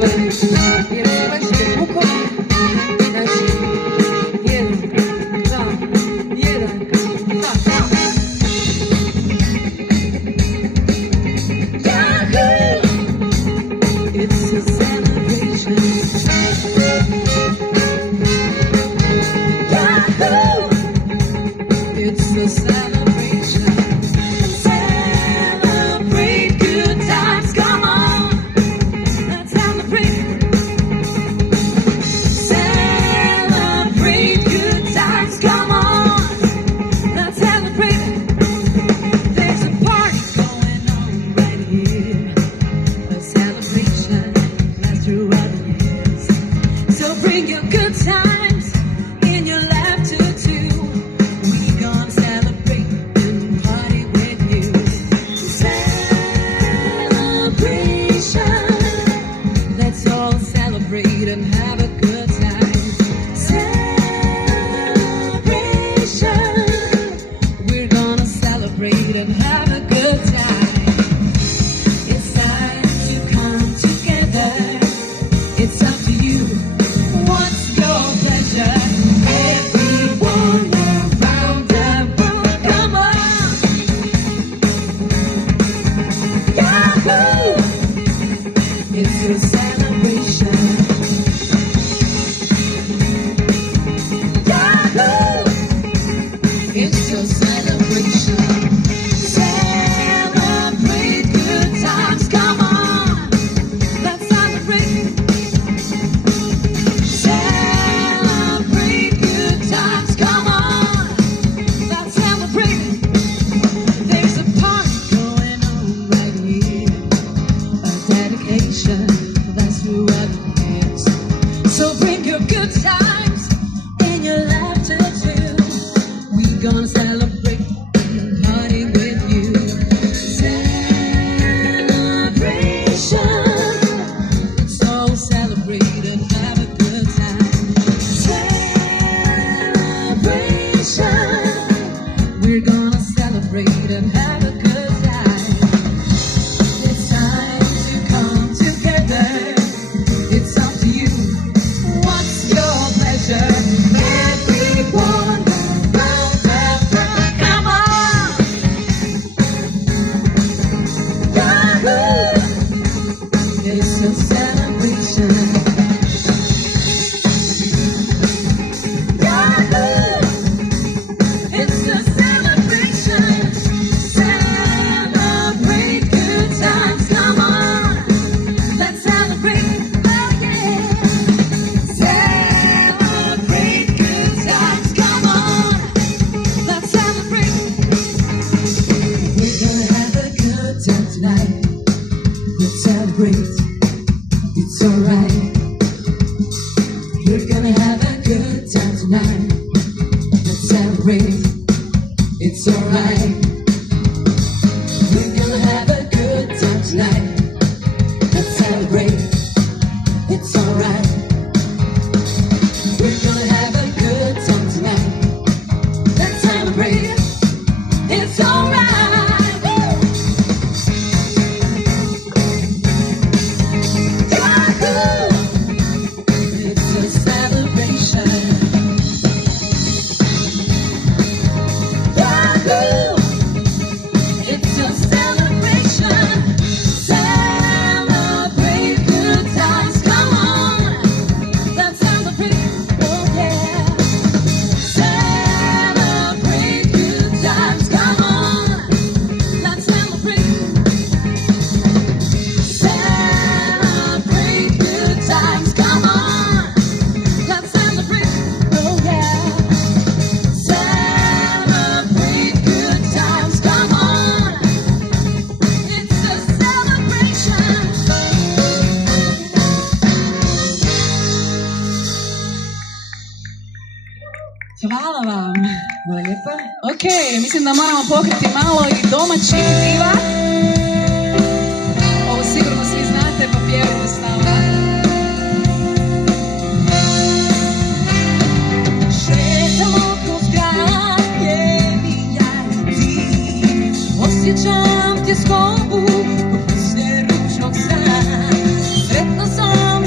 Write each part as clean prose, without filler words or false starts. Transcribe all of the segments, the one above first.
Jer baš je puko. Znači, jedan, dva, jedan, dva, dva. It's a celebration. Yahoo! It's a celebration. Celebrate good times, come on. Let's celebrate. Celebrate good times, come on. Let's celebrate. There's a party going on right here. A celebration lasts throughout the years. So bring your good times and your laughter too. We gonna celebrate and party with you. Celebration. Let's all celebrate and have a good time. Celebration. We're gonna celebrate and have a good time. It's time to come together. It's up to you. What's your pleasure? Everyone around the world, come on. Yahoo! It's a celebration. Yahoo! It's a celebration. Celebrate good times, come on. Let's celebrate. Celebrate good times, come on. Let's celebrate. There's a party going on right here. A dedication that's throughout the years. So bring your good times and your laughter too. We gonna celebrate and party with you. Celebration. Let's all celebrate and have a good time. Celebration. We're gonna celebrate and have a good time. It's time to come together. It's up to you. What's your pleasure? Everyone around the world, come on. Yahoo! It's a celebration. Yahoo! It's a celebration. Celebrate good times, come on. Let's celebrate. Oh yeah. Celebrate good times, come on. Let's celebrate. We're gonna have a good time tonight. Let's celebrate. It's alright. We're gonna have a good time tonight. Let's celebrate. It's alright. We're gonna have a good time tonight. Let's celebrate. It's alright. We're gonna have a good time tonight. Let's celebrate. It's alright. Woo! Yahoo! It's a celebration. Yahoo! It's a celebration. Celebrate good times, come on. Let's celebrate. Oh yeah. Celebrate good times, come on. Let's celebrate. Celebrate good times, come on. Let's celebrate. Oh yeah. Celebrate good times, come on. It's a celebration. Hvala vam. Hvala lijepa. Ok, mislim da moramo pokriti malo i domaćih diva. Ovo sigurno svi znate, pa pjevajte s nama. Šetamo kroz grad, jevi ja i ti. Osjećam tjeskobu ko poslije ručnog sna. Sretna sam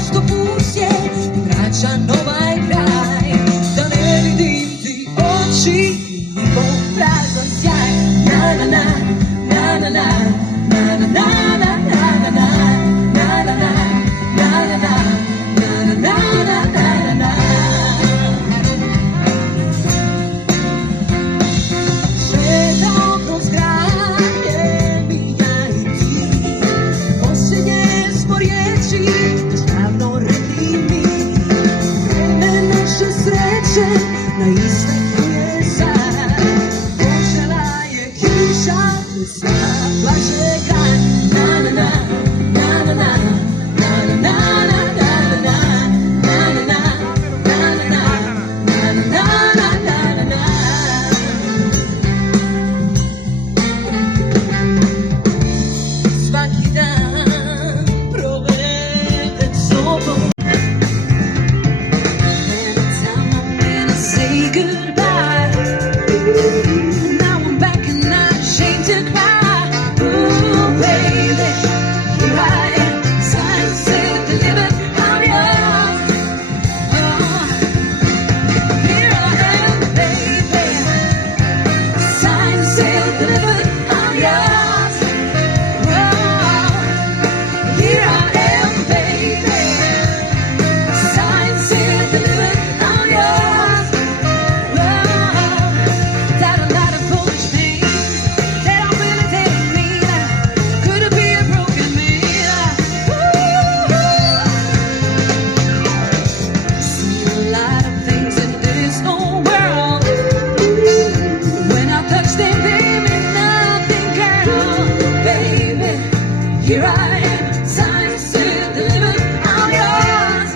Here I am, signed, sealed, delivered, I'm yours.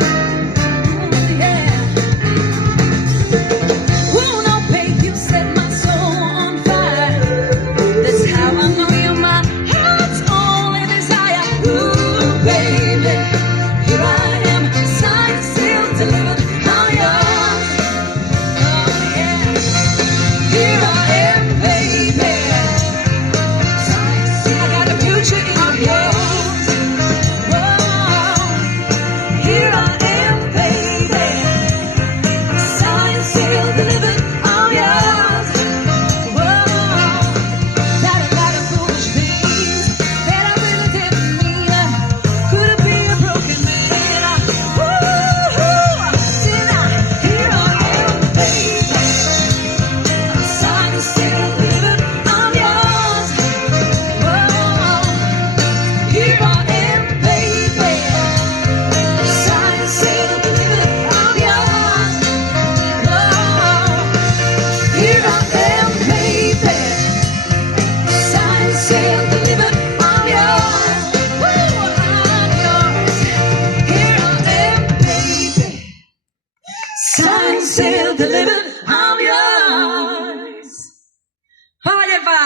Yeah. Oh, no pain, you set my soul on fire. That's how I know you're my heart's only desire. Ooh, baby, here I am, signed, sealed, delivered, I'm yours. Oh, yeah. Here I am, baby. I got a future in your hands. Signed, sealed, delivered, I'm yours. Hvala lijepa.